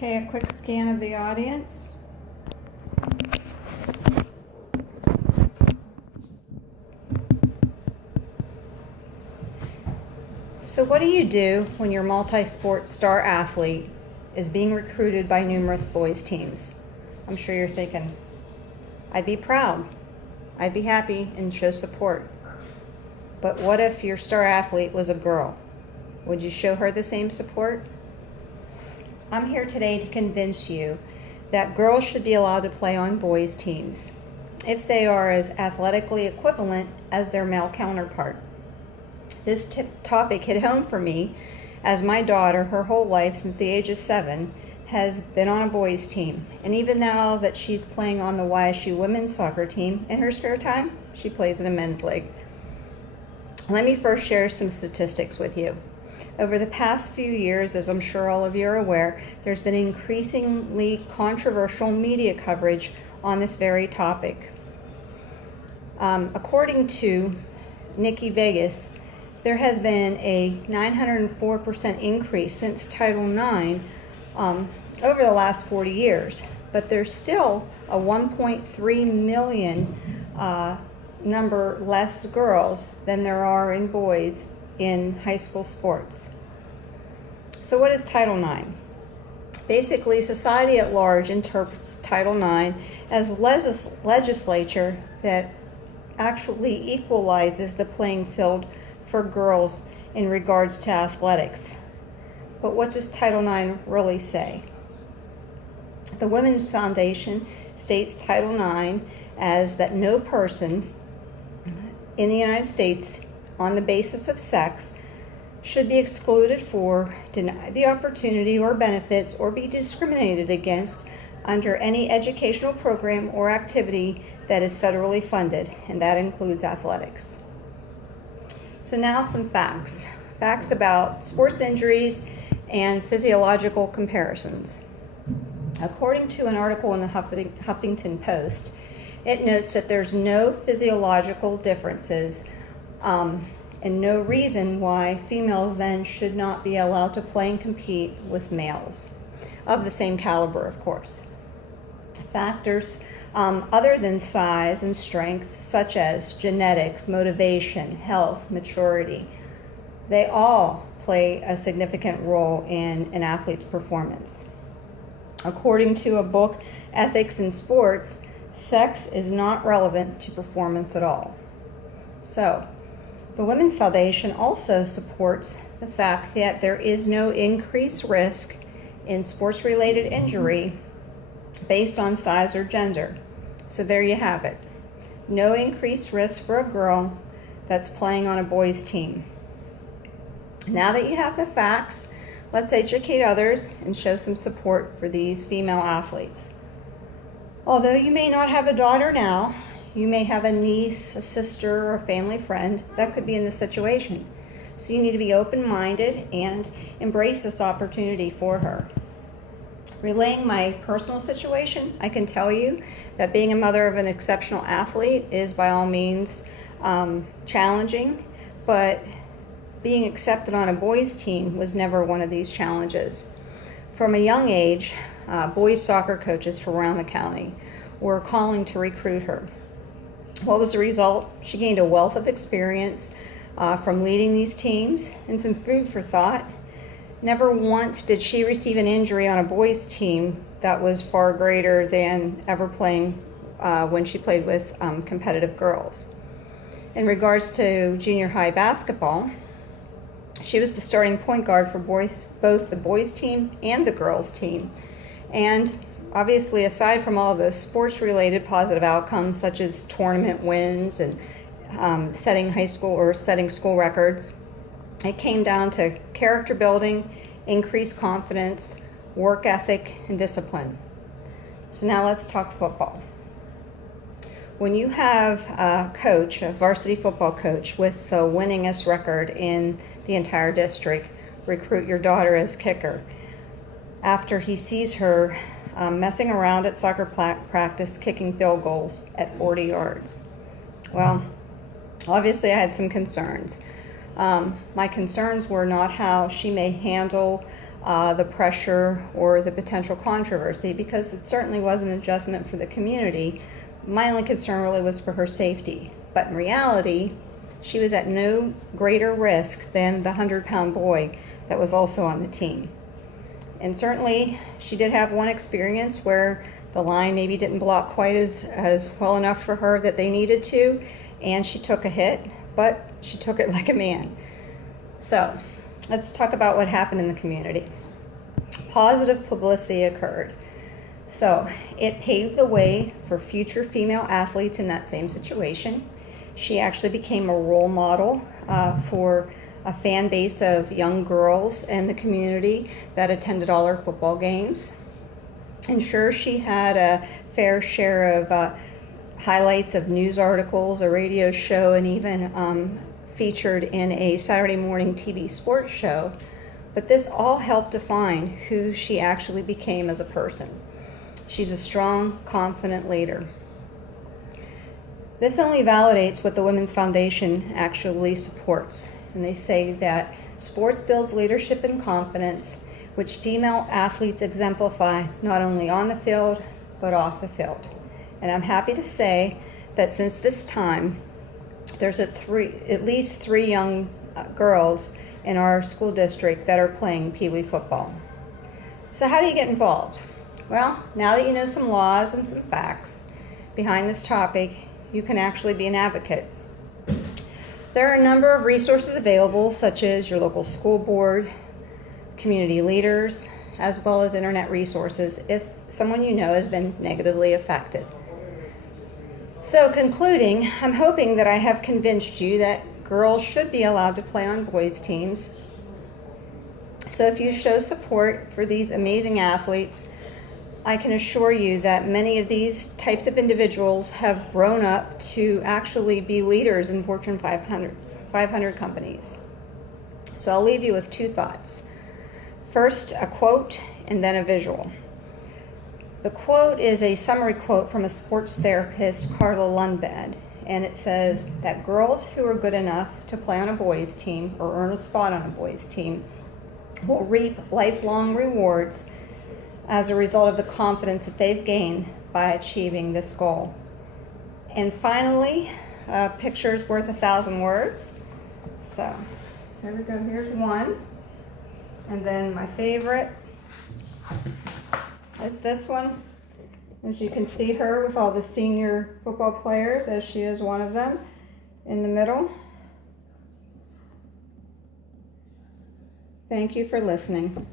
Okay, a quick scan of the audience. So what do you do when your multi-sport star athlete is being recruited by numerous boys teams? I'm sure you're thinking, I'd be proud, I'd be happy and show support. But what if your star athlete was a girl? Would you show her the same support? I'm here today to convince you that girls should be allowed to play on boys teams if they are as athletically equivalent as their male counterpart. This topic hit home for me as my daughter, her whole life since the age of 7, has been on a boys team. And even now that she's playing on the YSU women's soccer team, in her spare time, she plays in a men's league. Let me first share some statistics with you. Over the past few years, as I'm sure all of you are aware, there's been increasingly controversial media coverage on this very topic. According to Nikki Vegas, there has been a 904% increase since Title IX over the last 40 years, but there's still a 1.3 million number less girls than there are in boys in high school sports. So what is Title IX? Basically, society at large interprets Title IX as legislature that actually equalizes the playing field for girls in regards to athletics. But what does Title IX really say? The Women's Foundation states Title IX as that no person in the United States on the basis of sex should be excluded for, denied the opportunity or benefits, or be discriminated against under any educational program or activity that is federally funded, and that includes athletics. So now some facts. Facts about sports injuries and physiological comparisons. According to an article in the Huffington Post, it notes that there's no physiological differences and no reason why females then should not be allowed to play and compete with males of the same caliber, of course. Factors other than size and strength, such as genetics, motivation, health, maturity, they all play a significant role in an athlete's performance. According to a book, Ethics in Sports, sex is not relevant to performance at all. So, the Women's Foundation also supports the fact that there is no increased risk in sports-related injury based on size or gender. So there you have it. No increased risk for a girl that's playing on a boys' team. Now that you have the facts, let's educate others and show some support for these female athletes. Although you may not have a daughter now, you may have a niece, a sister, or a family friend that could be in this situation. So you need to be open-minded and embrace this opportunity for her. Relaying my personal situation, I can tell you that being a mother of an exceptional athlete is by all means challenging, but being accepted on a boys' team was never one of these challenges. From a young age, boys soccer coaches from around the county were calling to recruit her. What was the result? She gained a wealth of experience from leading these teams and some food for thought. Never once did she receive an injury on a boys' team that was far greater than ever playing when she played with competitive girls. In regards to junior high basketball, she was the starting point guard for both the boys' team and the girls' team. And obviously, aside from all of the sports-related positive outcomes, such as tournament wins and setting school records, it came down to character building, increased confidence, work ethic, and discipline. So now let's talk football. When you have a coach, a varsity football coach, with the winningest record in the entire district, recruit your daughter as kicker, after he sees her messing around at soccer practice, kicking field goals at 40 yards. Well, obviously I had some concerns. My concerns were not how she may handle the pressure or the potential controversy, because it certainly was an adjustment for the community. My only concern really was for her safety. But in reality, she was at no greater risk than the 100-pound boy that was also on the team. And certainly, she did have one experience where the line maybe didn't block quite as well enough for her that they needed to, and she took a hit, but she took it like a man. So, let's talk about what happened in the community. Positive publicity occurred. So, it paved the way for future female athletes in that same situation. She actually became a role model for a fan base of young girls in the community that attended all her football games. And sure, she had a fair share of highlights of news articles, a radio show, and even featured in a Saturday morning TV sports show. But this all helped define who she actually became as a person. She's a strong, confident leader. This only validates what the Women's Foundation actually supports. And they say that sports builds leadership and confidence, which female athletes exemplify not only on the field, but off the field. And I'm happy to say that since this time, there's at least three young girls in our school district that are playing Pee Wee football. So how do you get involved? Well, now that you know some laws and some facts behind this topic, you can actually be an advocate. There are a number of resources available, such as your local school board, community leaders, as well as internet resources if someone you know has been negatively affected. So concluding, I'm hoping that I have convinced you that girls should be allowed to play on boys' teams. So if you show support for these amazing athletes, I can assure you that many of these types of individuals have grown up to actually be leaders in Fortune 500 companies. So I'll leave you with two thoughts. First, a quote, and then a visual. The quote is a summary quote from a sports therapist, Carla Lundbad, and it says that girls who are good enough to play on a boys' team or earn a spot on a boys' team will reap lifelong rewards as a result of the confidence that they've gained by achieving this goal. And finally, a picture's worth 1,000 words. So, there we go, here's one. And then my favorite is this one. As you can see her with all the senior football players, as she is one of them, in the middle. Thank you for listening.